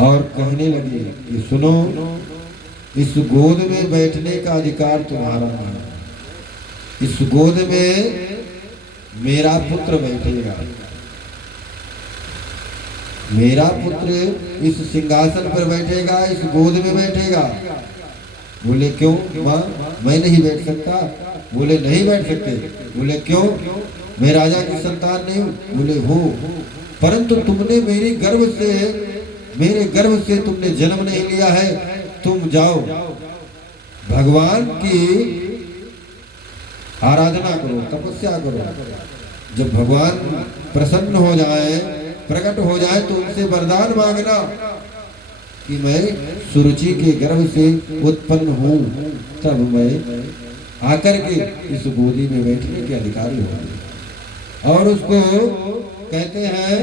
और कहने लगी कि सुनो, इस गोद में बैठने का अधिकार तुम्हारा नहीं। इस गोद में मेरा पुत्र बैठेगा। मेरा पुत्र इस सिंहासन पर बैठेगा, इस गोद में बैठेगा। बोले क्यों माँ, मैं नहीं बैठ सकता? बोले नहीं बैठ सकते। बोले क्यों, मैं राजा की संतान नहीं हूँ? बोले हो, परंतु तुमने मेरे गर्भ से तुमने जन्म नहीं लिया है। तुम जाओ भगवान की आराधना करो, तपस्या करो। जब भगवान प्रसन्न हो जाए, प्रकट हो जाए, तो उनसे वरदान मांगना कि मैं सुरुचि के गर्भ से उत्पन्न हूँ, तब मैं आकर के इस गोदी में बैठने के अधिकारी हूँ। और उसको कहते हैं,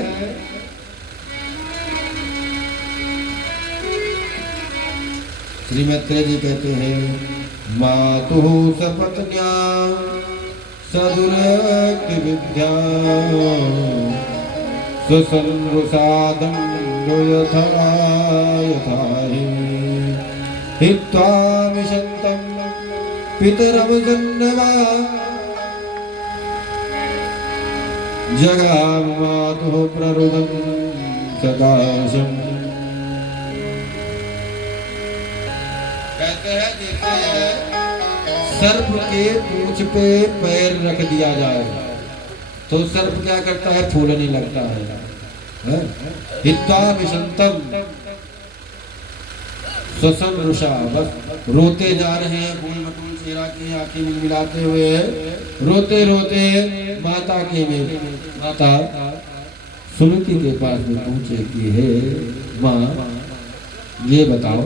श्री मैत्रेय जी कहते हैं, मातुः सपत्न्या सदुरक्ति विद्या स्वसंरुषादं यथा यथा हित्वा विशन्तं पितरं जन्नवा जगाम मातुः प्ररुदं सकाशम्। कहते हैं जैसे सर्प के पूंछ पे पैर रख दिया जाए तो सर्प क्या करता है, फूलने लगता है। हित्वा विशंतम स्वसन रुषा, बस रोते जा रहे हैं, फूल मटूल चेहरा की आंखें मिलाते हुए रोते रोते माता सुमति के पास में पूछे कि हे माँ, ये बताओ,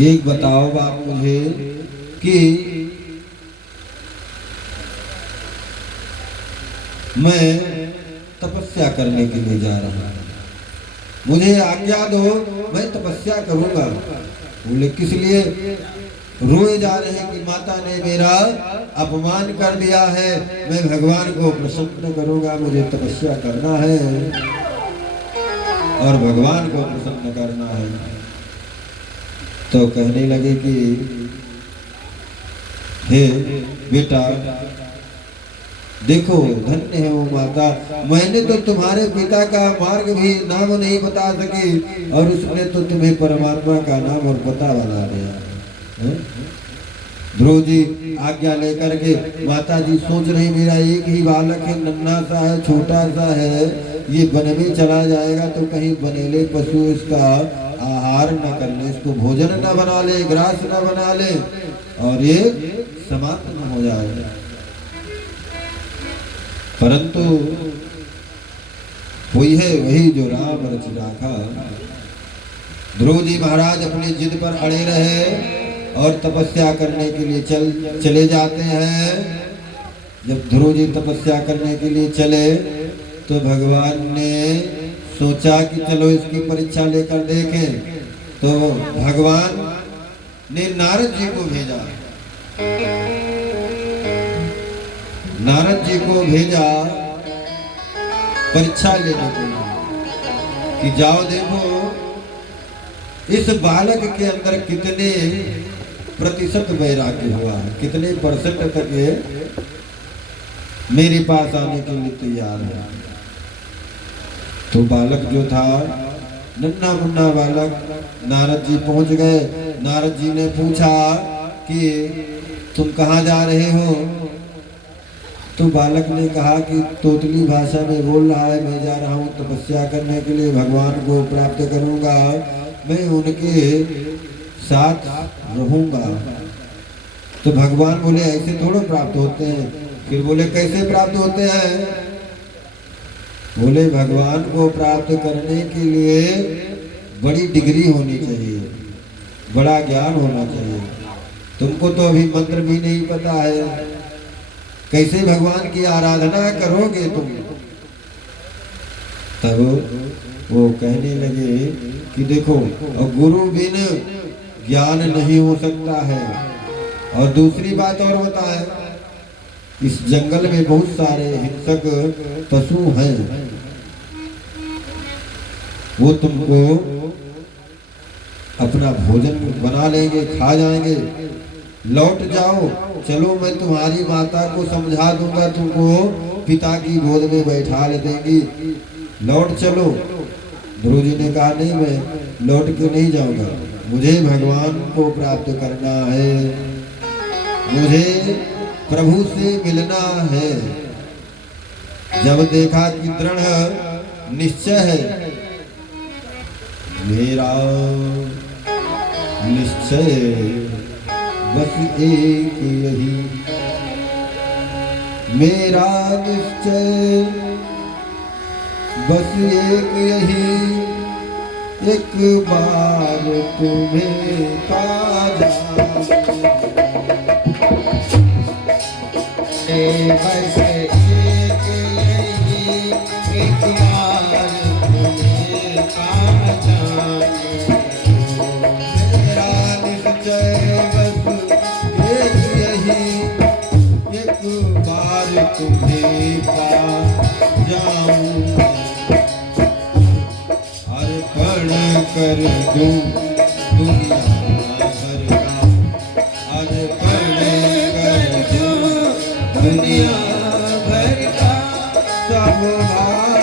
एक बताओ आप मुझे कि मैं तपस्या करने के लिए जा रहा हूँ, मुझे आज्ञा दो, मैं तपस्या करूंगा। बोले किस लिए? रोए जा रहे हैं कि माता ने मेरा अपमान कर दिया है, मैं भगवान को प्रसन्न करूंगा, मुझे तपस्या करना है और भगवान को प्रसन्न करना है। तो कहने लगे कि हे बेटा, देखो धन्य हो माता, मैंने तो तुम्हारे पिता का मार्ग भी नाम नहीं बता सकी और उसने तो तुम्हें परमात्मा का नाम और पता बता दिया। ध्रुव जी आज्ञा लेकर के, माता जी सोच रही मेरा एक ही बालक है, नन्हा सा है, छोटा सा है, ये वन में चला जाएगा तो कहीं बनेले पशु इसका आहार न कर ले, इसको भोजन न बना ले, ग्रास न बना ले और ये समाप्त न हो जाए। परंतु हुई है वही जो राम रच राखा। ध्रुव जी महाराज अपनी जिद पर अड़े रहे और तपस्या करने के लिए चले जाते हैं। जब ध्रुव जी तपस्या करने के लिए चले तो भगवान ने सोचा कि चलो इसकी परीक्षा लेकर देखें, तो भगवान ने नारद जी को भेजा। नारद जी को भेजा परीक्षा लेने के लिए कि जाओ देखो इस बालक के अंदर कितने प्रतिशत वैराग्य हुआ है, कितने परसेंट तक ये मेरे पास आने के लिए तैयार है। तो बालक जो था, नन्हा मुन्ना बालक, नारद जी पहुंच गए। नारद जी ने पूछा कि तुम कहाँ जा रहे हो? तो बालक ने कहा कि तोतली भाषा में बोल रहा है, मैं जा रहा हूँ तपस्या करने के लिए, भगवान को प्राप्त करूँगा, मैं उनके साथ रहूँगा। तो भगवान बोले ऐसे थोड़ा प्राप्त होते हैं। फिर बोले कैसे प्राप्त होते हैं? बोले भगवान को प्राप्त करने के लिए बड़ी डिग्री होनी चाहिए, बड़ा ज्ञान होना चाहिए। तुमको तो अभी मंत्र भी नहीं पता है, कैसे भगवान की आराधना करोगे तुम? तब वो कहने लगे कि देखो, और गुरु बिन ज्ञान नहीं हो सकता है। और दूसरी बात और बताए, इस जंगल में बहुत सारे हिंसक पशु हैं, वो तुमको अपना भोजन बना लेंगे, खा जाएंगे। लौट जाओ, चलो मैं तुम्हारी माता को समझा दूंगा, तुमको पिता की गोद में बैठा ले देंगी, लौट चलो। ध्रुव जी ने कहा नहीं, मैं लौट के नहीं जाऊंगा, मुझे भगवान को प्राप्त करना है, मुझे प्रभु से मिलना है। जब देखा कि दृढ़ निश्चय है, मेरा निश्चय बस एक यही, मेरा निश्चय बस एक यही, एक बार तुम्हें पा जाऊं, बस एक यही, एक बार तुम्हें पा जाऊं, मेरा निश्चय बस एक यही, एक बार तुम्हें पा जाऊं, अर्पण कर दूं दुनिया भर का, अर्पण कर दूं दुनिया भर का, सब भार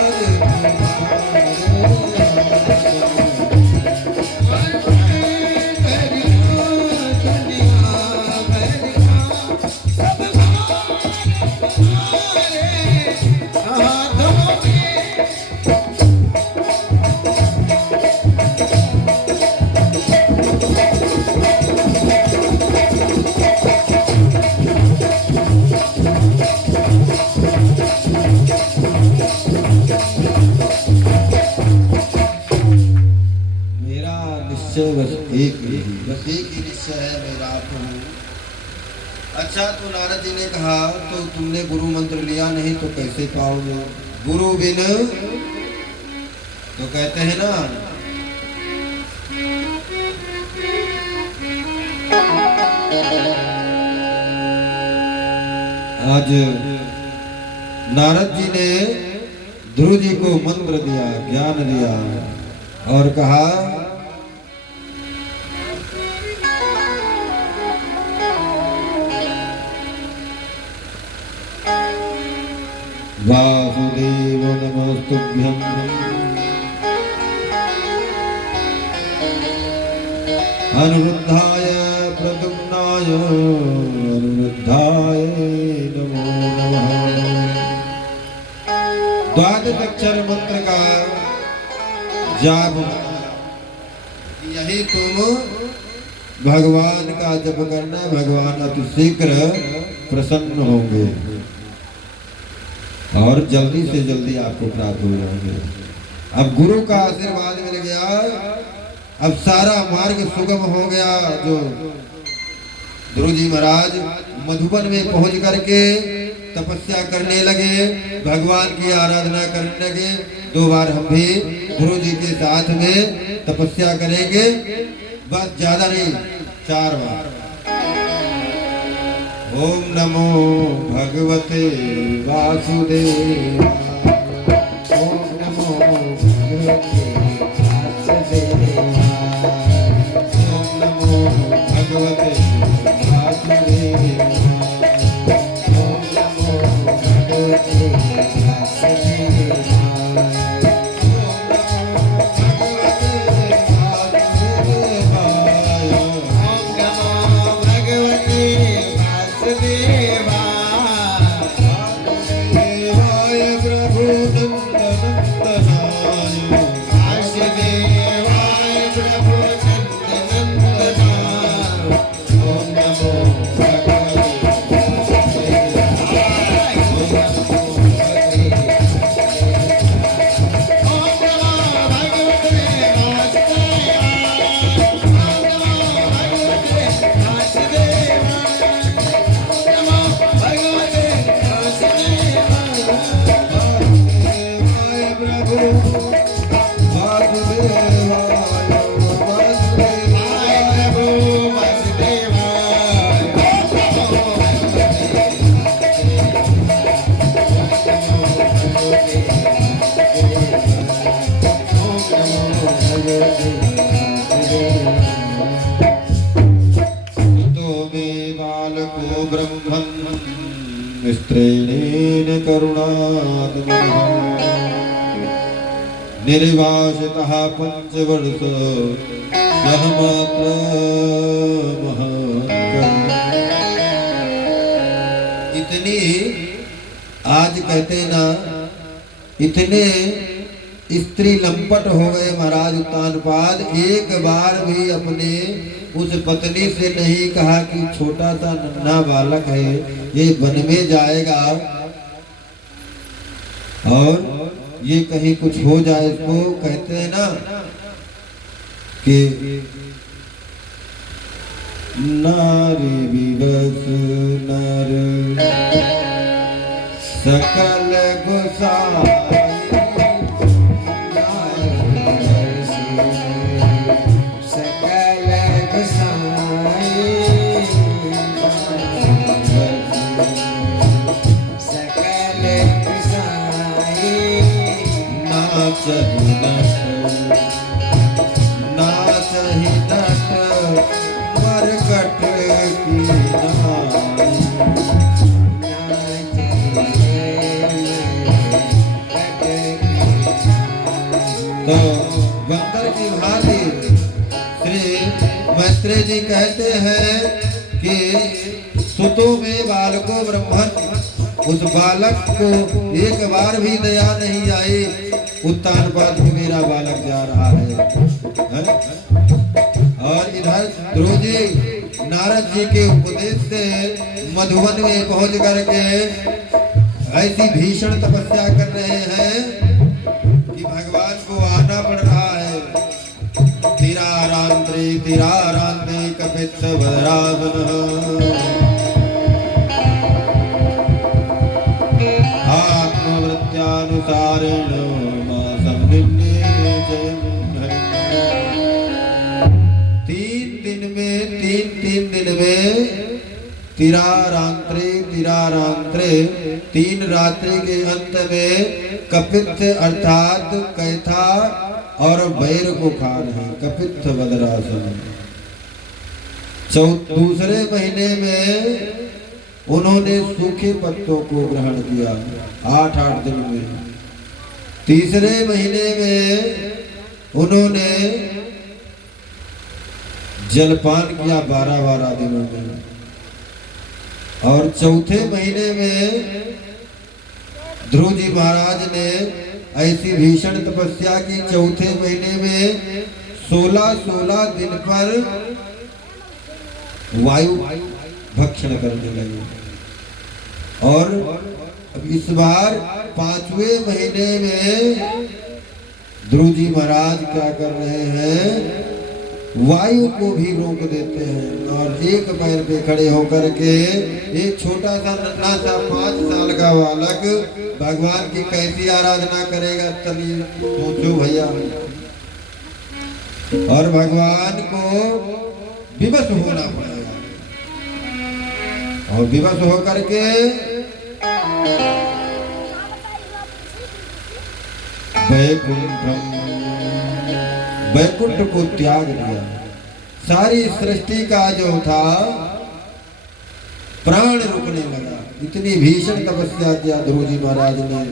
बस एक ही निश्चय है मेरा प्रभु। अच्छा, तो नारद जी ने कहा, तो तुमने गुरु मंत्र लिया नहीं तो कैसे पाओगे? गुरु बिन तो कहते हैं ना, आज नारद जी ने ध्रुव जी को मंत्र दिया, ज्ञान दिया और कहा वासुदेव नमोस्तुभ्यं, अनिरुद्धाय प्रद्युम्नाय अनिरुद्धाय नमो नमः। द्वादश अक्षर मंत्र का जाप, यही तुम भगवान का जप करना, भगवान अति शीघ्र प्रसन्न होंगे और जल्दी से जल्दी आपको प्राप्त हो जाएंगे। अब गुरु का आशीर्वाद मिल गया, अब सारा मार्ग सुगम हो गया। जो ध्रुव जी महाराज मधुबन में पहुंच करके तपस्या करने लगे, भगवान की आराधना करने लगे। 2 बार हम भी ध्रुव जी के साथ में तपस्या करेंगे, बस ज्यादा नहीं, 4 बार। ओम नमो भगवते वासुदेवाय, ओम नमो भगवते वासुदेवाय, ओम नमो भगवते वासुदेवाय, ओम नमो भगवते वासुदेवाय, स्त्रीणेन करुणात्मनः निर्वासितः पंचवर्ष सह मात्र इतनी आज कहते ना इतने स्त्री लंपट हो गए महाराज उत्तानपाद, एक बार भी अपने उस पत्नी से नहीं कहा कि छोटा सा नन्हा बालक है ये वन में जाएगा और ये कहीं कुछ हो जाए इसको। कहते हैं ना कि नारी विवश नर सकल गुसाई तो बंदर की भांति श्री मैत्रेय जी कहते हैं कि सुतों में बालको ब्रह्मन, उस बालक को एक बार भी दया नहीं आई उत्तानपाद में मेरा बालक जा रहा है? और इधर ध्रुव जी नारद जी के उपदेश से मधुवन में पहुंच करके ऐसी भीषण तपस्या कर रहे हैं कि भगवान को आना पड़ रहा है। तिरारांत्रे कपित्थ वरावन आत्मवृत्त्यानुसारेण मासं तीन दिन में तिरारांत्रे 3 रात्रि के अंत में कपित्थ अर्थात कैथा और बैर को खाना है, कपित्थ वदरासन। दूसरे महीने में उन्होंने सूखे पत्तों को ग्रहण किया 8 दिन में। तीसरे महीने में उन्होंने जलपान किया 12 दिनों में। और चौथे महीने में ध्रुव जी महाराज ने ऐसी भीषण तपस्या की, चौथे महीने में 16 दिन पर वायु भक्षण करने लगे। और इस बार 5वें महीने में ध्रुव जी महाराज क्या कर रहे हैं, वायु को भी रोक देते हैं और एक पैर पे खड़े होकर के एक छोटा सा नन्हा सा 5 साल का बालक भगवान की कैसी आराधना करेगा, चलिए सोचो भैया। और भगवान को विवश होना पड़ेगा और विवश होकर के वैकुंठ को त्याग दिया। सारी सृष्टि का जो था प्राण रुकने लगा, इतनी भीषण तपस्या किया ध्रुव जी महाराज ने।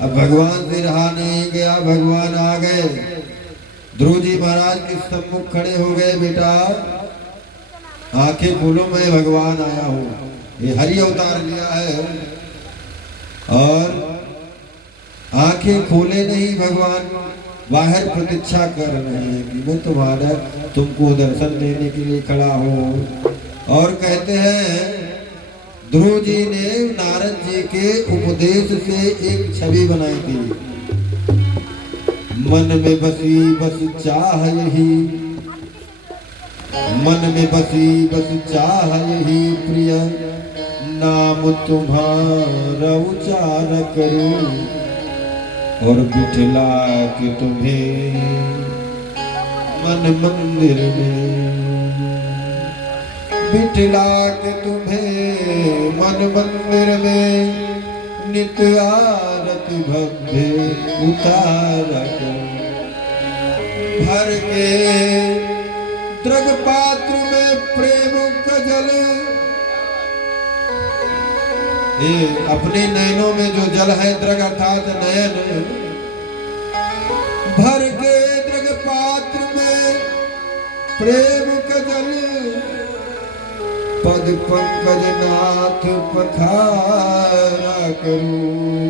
अब भगवान से रहा नहीं गया, भगवान आ गए, ध्रुव जी महाराज के सम्मुख खड़े हो गए। बेटा आंखें खोलो, मैं भगवान आया हूँ, ये हरि अवतार लिया है। और आंखें खोले नहीं, भगवान बाहर प्रतीक्षा कर रहे हैं कि मैं तुम्हारा तुमको दर्शन देने के लिए खड़ा हूँ। और कहते हैं ध्रुव जी ने नारद जी के उपदेश से एक छवि बनाई थी। मन में बसी बस चाह यही, मन में बसी बस चाह यही प्रिय, नाम तुम्हारा उच्चार करूं और बिठला के तुम्हें मन मंदिर में, बिठला के तुम्हें मन मंदिर में, नित्य आरती भव्य उतारक भर के दृग पात्र में प्रेम का जल ये अपने नयनों में जो जल है दृग अर्थात नयन, भर के दृग पात्र में प्रेम का जल, पद पंकज नाथ पखारा करूं,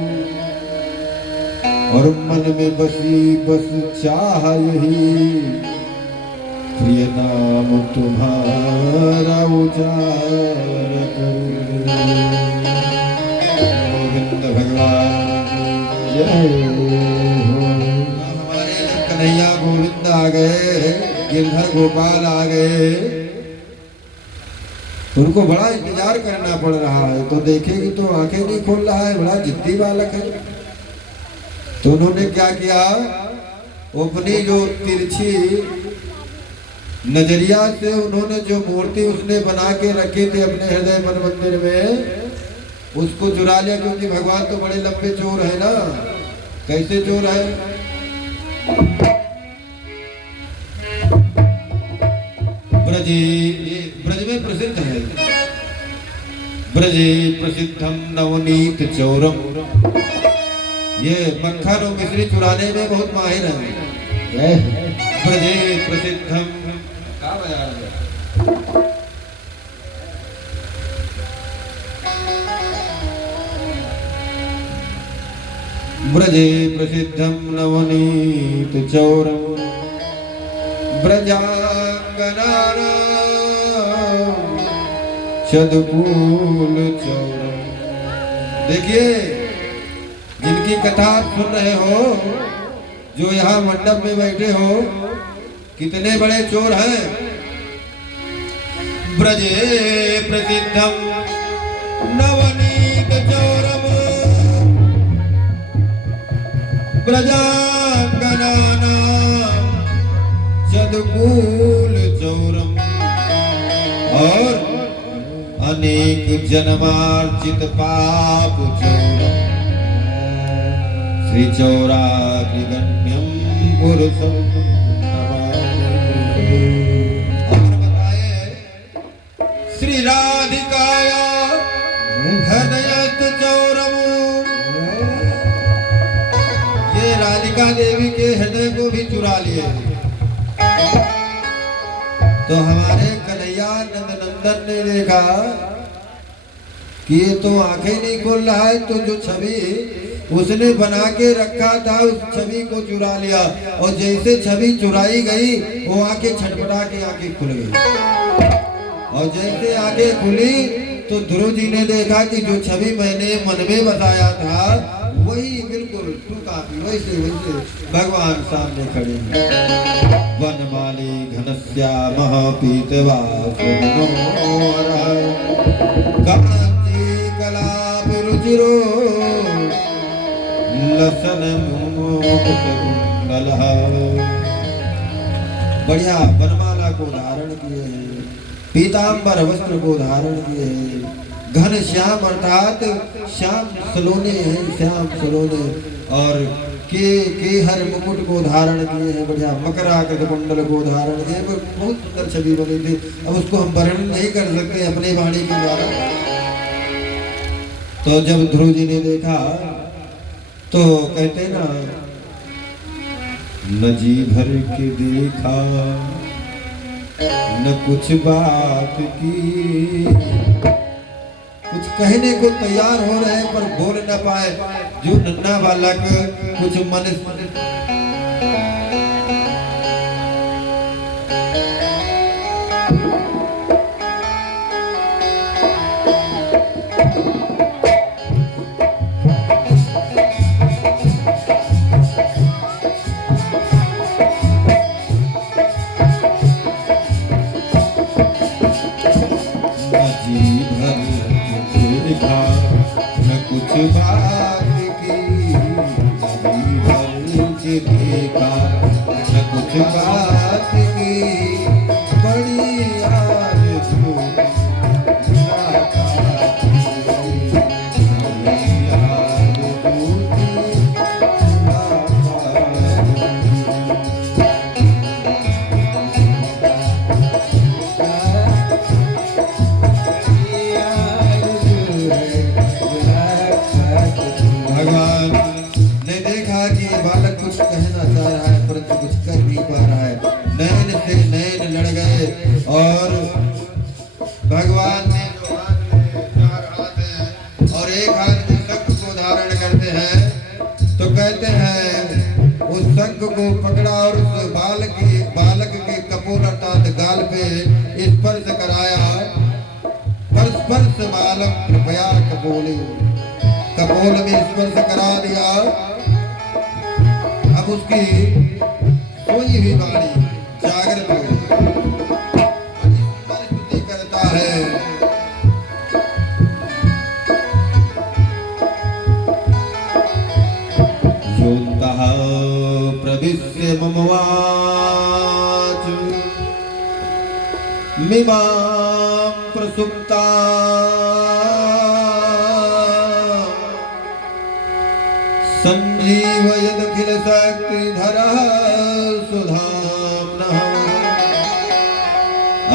और मन में बसी बस चाह यही, प्रिय नाम तुम्हारा उजागर करूं। गोविंद भगवान जय हो। हमारे कन्हैया गोविंद आ गए, गिरधर गोपाल आ गए, उनको बड़ा इंतजार करना पड़ रहा है। तो देखेगी तो आंखें नहीं खोल रहा है, बड़ा जिद्दी बालक है। तो उन्होंने क्या किया, अपनी जो तिरछी नजरिया से उन्होंने जो मूर्ति उसने बना के रखे थे अपने हृदय मन मंदिर में, उसको चुरा लिया। क्योंकि भगवान तो बड़े लंबे चोर है ना। कैसे चोर है, ब्रज में प्रसिद्ध है, ब्रजे प्रसिद्धम नवनीत चोरम। ये मक्खन और मिश्री चुराने में बहुत माहिर है। ब्रजे प्रसिद्धम, ब्रजे प्रसिद्धम नवनीत चौरम, ब्रजांगनानां शतकूल चौरम। देखिए, जिनकी कथा आप सुन रहे हो, जो यहाँ मंडप में बैठे हो, कितने बड़े चोर हैं। ब्रजे प्रसिद्धम नवनीत चौरम, ब्रजांगनानां शतकूल चौरम, और अनेक जन्मार्जित पाप चौरम, श्री चौराग्निगण्यं पुरुषं। और बताए श्री राधिकाया हृदयस्थ चौरम, ये राधिका देवी के हृदय को भी चुरा लिए। तो हमारे कन्हैया नंदन ने देखा कि ये तो आंखें नहीं खोल रहा है, तो जो छवि उसने बना के रखा था उस छवि को चुरा लिया। और जैसे छवि चुराई गई, वो आंखें छटपटा के आंखें खुल गई। और जैसे आंखें खुली तो ध्रुव जी ने देखा कि जो छवि मैंने मन में बताया था, वही बिल्कुल टू कॉपी, वैसे वैसे भगवान सामने खड़े हैं। वनमाली घनश्यामः पीतवासो कांची कलापरुचिरो लसन मुकुटकुंडलः। बढ़िया वनमाला को धारण किए हैं, पीतांबर वस्त्र को धारण किए हैं, घन श्याम अर्थात श्याम सलोने हैं, श्याम सलोने, और के हर मुकुट को धारण किए हैं, बढ़िया मकराकृत कुंडल को धारण किए। बहुत सुंदर छवि बनी थी। अब उसको हम वर्णन नहीं कर सकते अपनी वाणी के द्वारा। तो जब ध्रुव जी ने देखा तो कहते ना, न जी भर के देखा न कुछ बात की, कुछ कहने को तैयार हो रहे पर बोल न पाए। जो नन्हा बालक कुछ मन बात की, देखा न कुछ बात की, बड़ी आरज़ू बोले, कपोल में स्पर्श करा दिया। अब उसकी सोई हुई वाणी जागृत हो स्तुति करता है। योऽन्तः प्रविश्य मम वाच मिमां प्रसुप्ता संजीवयदखिल शक्तिधरः सुधाम्नः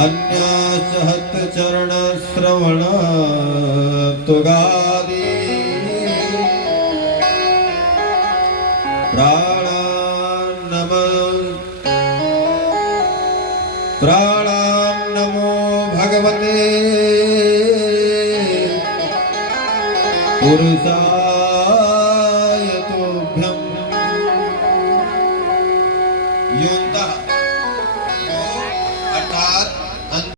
अन्यासहस्रचरणश्रवणत्वगादि प्राणां नमो भगवते पुरुषाय